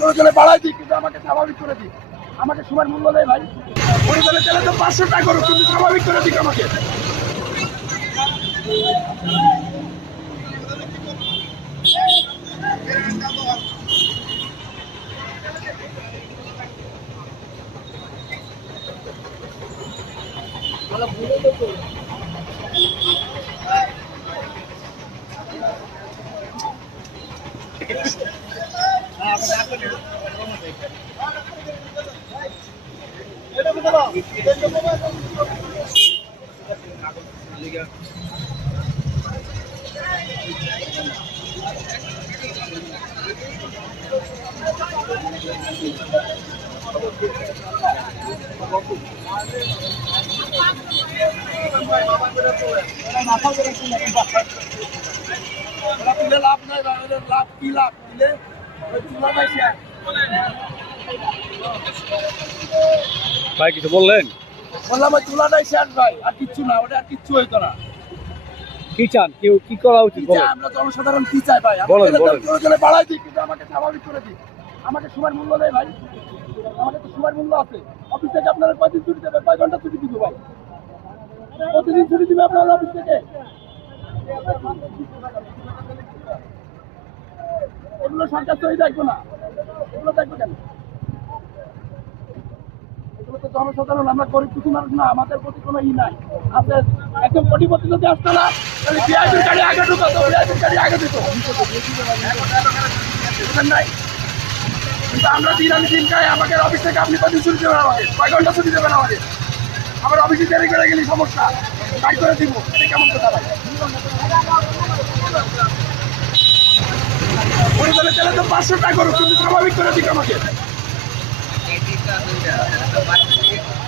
প্রয়োজনে বাড়াই দিই, কিন্তু আমাকে স্বাভাবিক করে দিই। আমাকে সময়ের মূল্য দেয় ভাই। পরিবারের তেলে তো 500 টাকা করুক, কিন্তু স্বাভাবিক করে দিক আমাকে। লাভ নাই, লাভ কি লাভ দিলে ভাই কিছু বললেন? বললাম ওই তুলাটাই শেষ ভাই, আর কিচ্ছু না, ওটা আর কিচ্ছু হইতো না। কি চান, কেউ কি করা উচিত বলেন? আমরা জনসাধারণ কি চাই ভাই? বলেন, বলেন। প্রয়োজনে বাড়াই দিই, কিন্তু আমাকে স্বাভাবিক করে দিই। আমাকে সময়ের মূল্য দেয় ভাই, আমাকে তো সময়ের মূল্য আছে। অফিস থেকে আপনারা কয়দিন ছুটি দেবে, কয় ঘন্টা ছুটি দিবে ভাই? প্রতিদিন ছুটি দিবে আপনার অফিস থেকে? এগুলো সরকার তৈরি দেখবো না, এগুলো দেখবো কেন? এগুলো তো জনসাধারণ, আমরা গরিব কিছু মানুষ না, আমাদের প্রতি কোনো ই নাই। আপনার একদম কোটিপতি যদি আসতো না, তাহলে ভিআইপির গাড়ি আগে ঢুকাতো, ভিআইপির গাড়ি আগে দিত নাই। কিন্তু আমরা দিন আমি দিন খাই, আমাকে অফিস থেকে আপনি কদিন ছুটি দেবেন, আমাকে কয় ঘন্টা ছুটি দেবেন আমাকে? আমার অফিসে দেরি করে গেলে সমস্যা, কাজ করে দিব, এটা কেমন কথা ভাই? পরিবারের তেলে তো 500 টাকা করুক, কিন্তু স্বাভাবিক করে দিক আমাকে।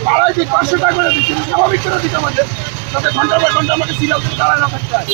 বাড়াই দিক, 500 টাকা করে দিক, কিন্তু স্বাভাবিক করে দিক আমাদের, যাতে ঘন্টার পর ঘন্টা আমাকে সিরিয়াল করে দাঁড়ায় না থাকতে হয়।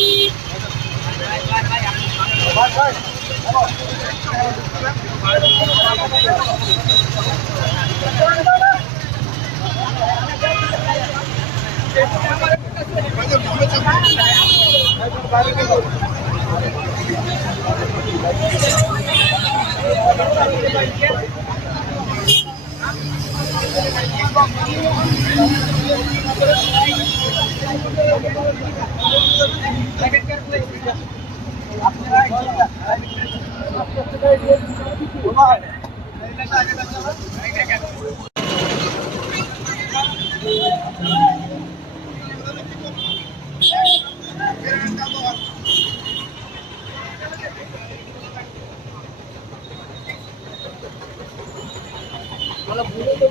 ভালো ভুলে তো